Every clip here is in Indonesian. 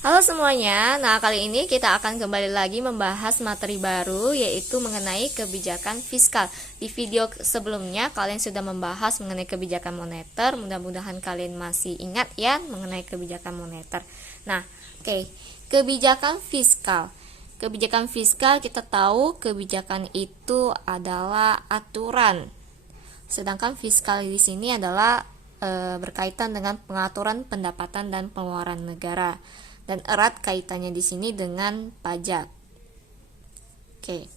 Halo semuanya, nah kali ini kita akan kembali lagi membahas materi baru yaitu mengenai kebijakan fiskal. Di video sebelumnya kalian sudah membahas mengenai kebijakan moneter, mudah-mudahan kalian masih ingat ya mengenai kebijakan moneter. Nah, oke, kebijakan fiskal. Kebijakan fiskal kita tahu kebijakan itu adalah aturan. Sedangkan fiskal di sini adalah berkaitan dengan pengaturan pendapatan dan pengeluaran negara. Dan erat kaitannya di sini dengan pajak. Oke.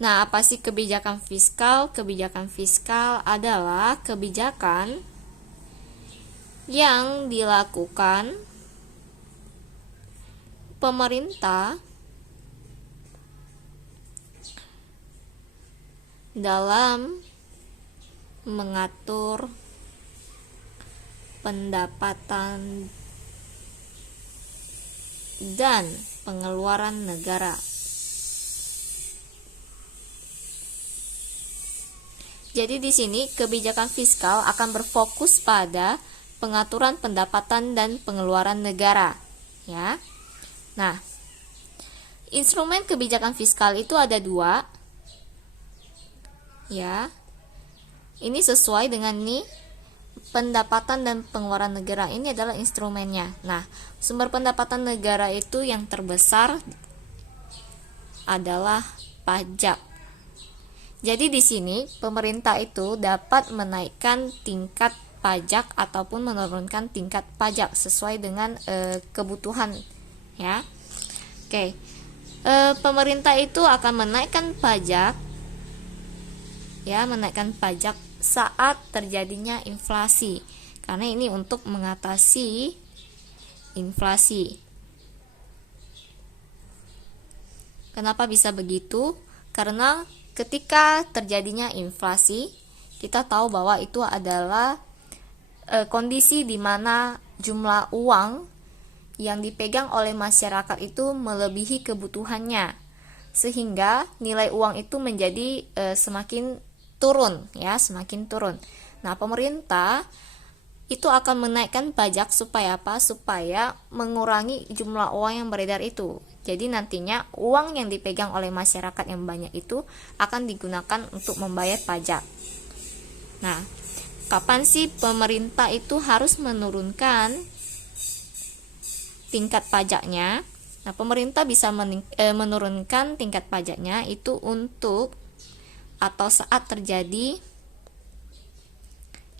Nah, apa sih kebijakan fiskal? Kebijakan fiskal adalah kebijakan yang dilakukan pemerintah dalam mengatur pendapatan dan pengeluaran negara. Jadi di sini kebijakan fiskal akan berfokus pada pengaturan pendapatan dan pengeluaran negara, ya. Nah, instrumen kebijakan fiskal itu ada dua, ya. Ini sesuai dengan nih pendapatan dan pengeluaran negara ini adalah instrumennya. Nah, sumber pendapatan negara itu yang terbesar adalah pajak. Jadi di sini pemerintah itu dapat menaikkan tingkat pajak ataupun menurunkan tingkat pajak sesuai dengan kebutuhan, ya. Oke. Pemerintah itu akan menaikkan pajak, ya, menaikkan pajak saat terjadinya inflasi, karena ini untuk mengatasi inflasi. Kenapa bisa begitu? Karena ketika terjadinya inflasi, kita tahu bahwa itu adalah kondisi di mana jumlah uang yang dipegang oleh masyarakat itu melebihi kebutuhannya, sehingga nilai uang itu menjadi semakin turun, ya, semakin turun. Nah, pemerintah itu akan menaikkan pajak supaya apa? Supaya mengurangi jumlah uang yang beredar itu. Jadi nantinya uang yang dipegang oleh masyarakat yang banyak itu akan digunakan untuk membayar pajak. Nah, kapan sih pemerintah itu harus menurunkan tingkat pajaknya? Nah, pemerintah bisa menurunkan tingkat pajaknya itu untuk atau saat terjadi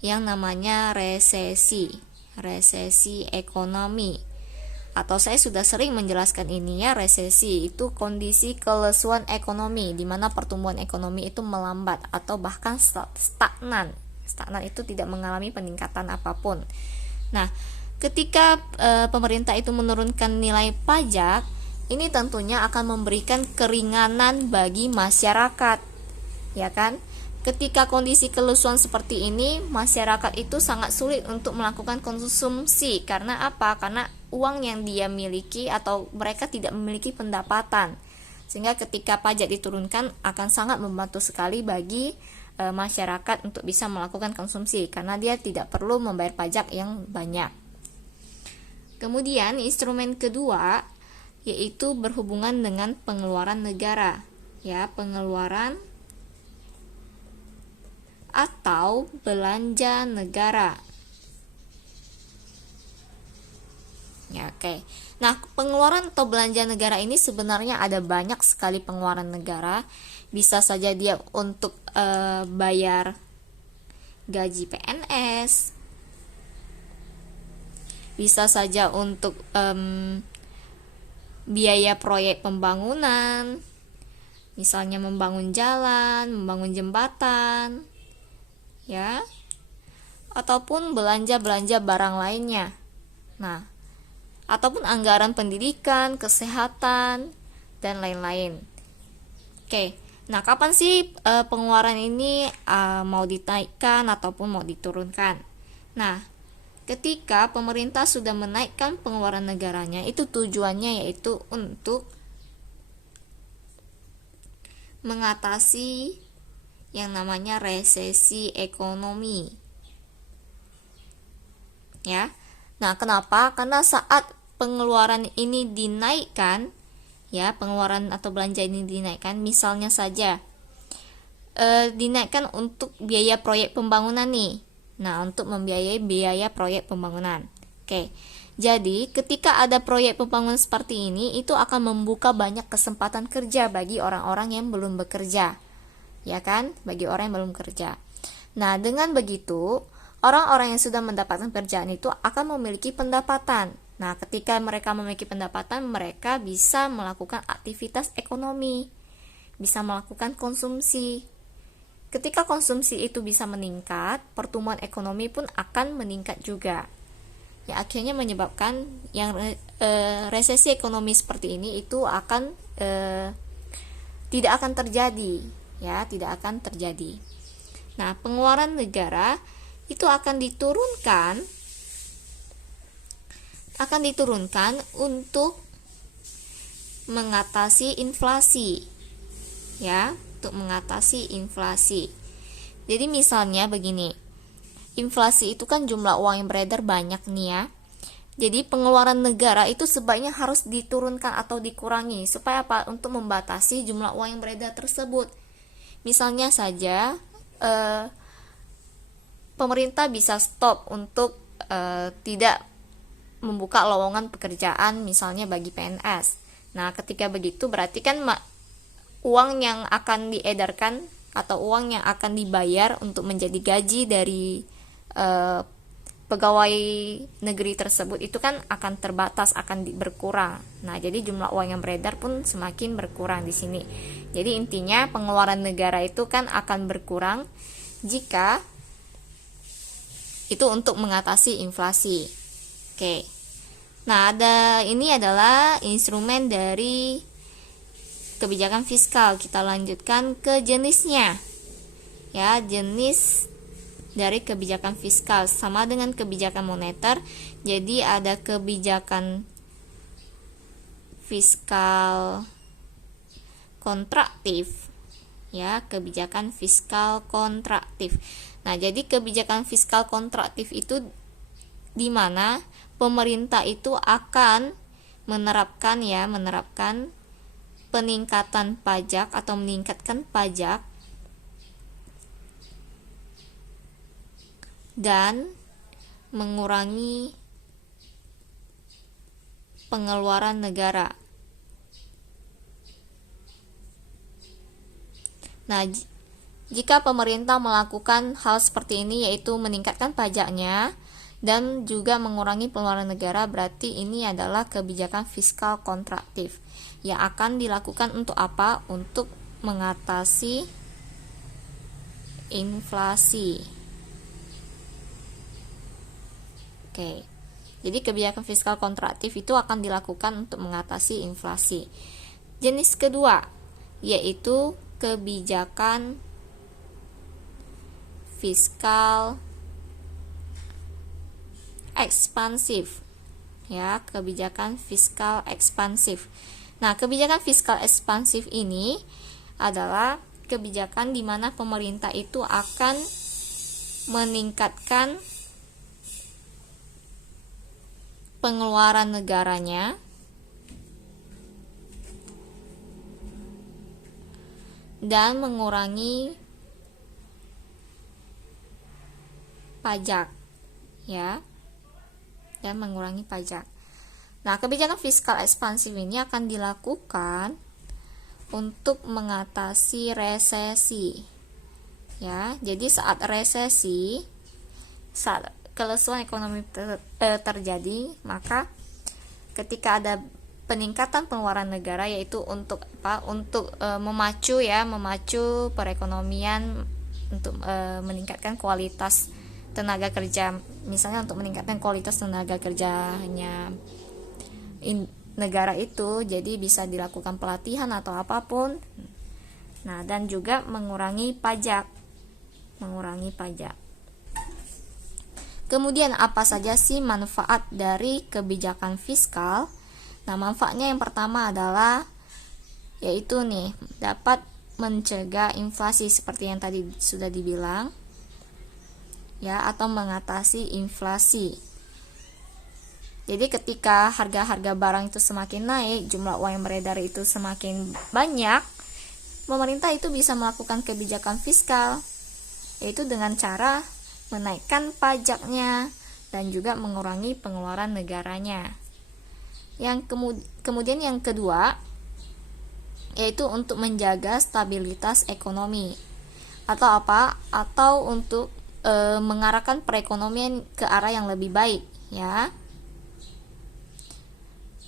yang namanya resesi ekonomi. Atau saya sudah sering menjelaskan ini ya, resesi itu kondisi kelesuan ekonomi di mana pertumbuhan ekonomi itu melambat atau bahkan stagnan. Stagnan itu tidak mengalami peningkatan apapun. Nah, ketika pemerintah itu menurunkan nilai pajak, ini tentunya akan memberikan keringanan bagi masyarakat, ya kan? Ketika kondisi kelesuan seperti ini, masyarakat itu sangat sulit untuk melakukan konsumsi. Karena apa? Karena uang yang dia miliki atau mereka tidak memiliki pendapatan. Sehingga ketika pajak diturunkan akan sangat membantu sekali bagi masyarakat untuk bisa melakukan konsumsi, karena dia tidak perlu membayar pajak yang banyak. Kemudian instrumen kedua yaitu berhubungan dengan pengeluaran negara, ya, pengeluaran atau belanja negara. Ya, oke. Nah, pengeluaran atau belanja negara ini sebenarnya ada banyak sekali pengeluaran negara. Bisa saja dia untuk bayar gaji PNS. Bisa saja untuk biaya proyek pembangunan. Misalnya membangun jalan, membangun jembatan, ya, ataupun belanja barang lainnya. Nah, ataupun anggaran pendidikan, kesehatan, dan lain-lain. Oke, nah kapan sih pengeluaran ini mau dinaikkan ataupun mau diturunkan? Nah, ketika pemerintah sudah menaikkan pengeluaran negaranya, itu tujuannya yaitu untuk mengatasi yang namanya resesi ekonomi. Ya. Nah, kenapa? Karena saat pengeluaran ini dinaikkan, ya, pengeluaran atau belanja ini dinaikkan, misalnya saja dinaikkan untuk biaya proyek pembangunan nih. Nah, untuk membiayai biaya proyek pembangunan. Oke. Jadi, ketika ada proyek pembangunan seperti ini, itu akan membuka banyak kesempatan kerja bagi orang-orang yang belum bekerja. Ya kan? Bagi orang yang belum bekerja. Nah, dengan begitu, orang-orang yang sudah mendapatkan pekerjaan itu akan memiliki pendapatan. Nah, ketika mereka memiliki pendapatan, mereka bisa melakukan aktivitas ekonomi, bisa melakukan konsumsi. Ketika konsumsi itu bisa meningkat, pertumbuhan ekonomi pun akan meningkat juga. Ya, akhirnya menyebabkan yang resesi ekonomi seperti ini itu akan tidak akan terjadi, ya, tidak akan terjadi. Nah, pengeluaran negara itu akan diturunkan untuk mengatasi inflasi, ya, untuk mengatasi inflasi. Jadi misalnya begini, inflasi itu kan jumlah uang yang beredar banyak nih ya. Jadi pengeluaran negara itu sebaiknya harus diturunkan atau dikurangi supaya apa? Untuk membatasi jumlah uang yang beredar tersebut. Misalnya saja pemerintah bisa stop untuk tidak membuka lowongan pekerjaan misalnya bagi PNS. Nah, ketika begitu berarti kan uang yang akan diedarkan atau uang yang akan dibayar untuk menjadi gaji dari pegawai negeri tersebut itu kan akan terbatas, akan berkurang. Nah, jadi jumlah uang yang beredar pun semakin berkurang di sini. Jadi intinya pengeluaran negara itu kan akan berkurang jika itu untuk mengatasi inflasi. Oke. Nah, ini adalah instrumen dari kebijakan fiskal. Kita lanjutkan ke jenisnya. Ya, jenis dari kebijakan fiskal sama dengan kebijakan moneter. Jadi ada kebijakan fiskal kontraktif, ya, kebijakan fiskal kontraktif. Nah, jadi kebijakan fiskal kontraktif itu di mana pemerintah itu akan menerapkan peningkatan pajak atau meningkatkan pajak dan mengurangi pengeluaran negara. Nah, jika pemerintah melakukan hal seperti ini, yaitu meningkatkan pajaknya dan juga mengurangi pengeluaran negara, berarti ini adalah kebijakan fiskal kontraktif yang akan dilakukan untuk apa? Untuk mengatasi inflasi. Oke. Jadi kebijakan fiskal kontraktif itu akan dilakukan untuk mengatasi inflasi. Jenis kedua yaitu kebijakan fiskal ekspansif. Ya, kebijakan fiskal ekspansif. Nah, kebijakan fiskal ekspansif ini adalah kebijakan di mana pemerintah itu akan meningkatkan pengeluaran negaranya dan mengurangi pajak, ya, dan mengurangi pajak. Nah, kebijakan fiskal ekspansif ini akan dilakukan untuk mengatasi resesi, ya. Jadi saat resesi, saat kelesuan ekonomi terjadi, maka ketika ada peningkatan pengeluaran negara, yaitu untuk apa? Untuk memacu perekonomian, untuk meningkatkan kualitas tenaga kerja, misalnya untuk meningkatkan kualitas tenaga kerjanya negara itu, jadi bisa dilakukan pelatihan atau apapun. Nah, dan juga mengurangi pajak. Kemudian apa saja sih manfaat dari kebijakan fiskal? Nah, manfaatnya yang pertama adalah yaitu nih, dapat mencegah inflasi seperti yang tadi sudah dibilang, ya, atau mengatasi inflasi. Jadi ketika harga-harga barang itu semakin naik, jumlah uang yang beredar itu semakin banyak, pemerintah itu bisa melakukan kebijakan fiskal, yaitu dengan cara menaikkan pajaknya dan juga mengurangi pengeluaran negaranya. Kemudian yang kedua, yaitu untuk menjaga stabilitas ekonomi. Atau apa? Atau untuk mengarahkan perekonomian ke arah yang lebih baik, ya.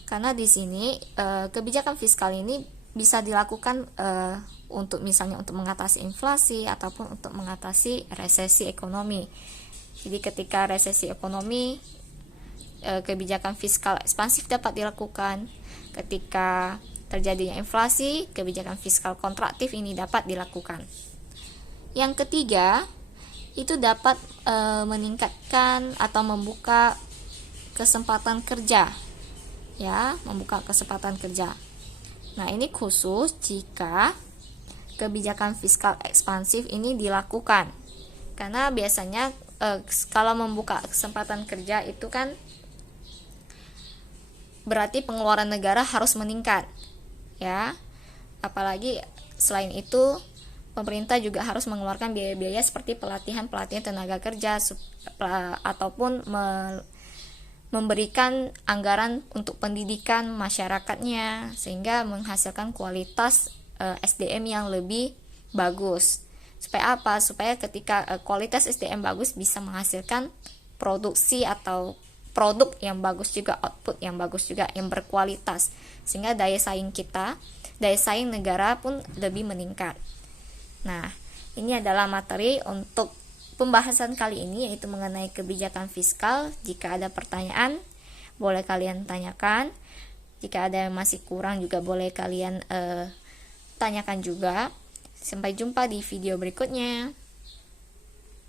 Karena di sini kebijakan fiskal ini bisa dilakukan untuk misalnya untuk mengatasi inflasi ataupun untuk mengatasi resesi ekonomi. Jadi ketika resesi ekonomi, kebijakan fiskal ekspansif dapat dilakukan. Ketika terjadinya inflasi, kebijakan fiskal kontraktif ini dapat dilakukan. Yang ketiga, itu dapat meningkatkan atau membuka kesempatan kerja. Ya, membuka kesempatan kerja. Nah, ini khusus jika kebijakan fiskal ekspansif ini dilakukan. Karena biasanya kalau membuka kesempatan kerja itu kan berarti pengeluaran negara harus meningkat. Ya. Apalagi selain itu pemerintah juga harus mengeluarkan biaya-biaya seperti pelatihan tenaga kerja ataupun memberikan anggaran untuk pendidikan masyarakatnya sehingga menghasilkan kualitas SDM yang lebih bagus. Supaya apa? Supaya ketika kualitas SDM bagus bisa menghasilkan produksi atau produk yang bagus juga, output yang bagus juga, yang berkualitas, sehingga daya saing negara pun lebih meningkat. Nah, ini adalah materi untuk pembahasan kali ini, yaitu mengenai kebijakan fiskal. Jika ada pertanyaan, boleh kalian tanyakan. Jika ada yang masih kurang juga boleh kalian tanyakan juga. Sampai jumpa di video berikutnya.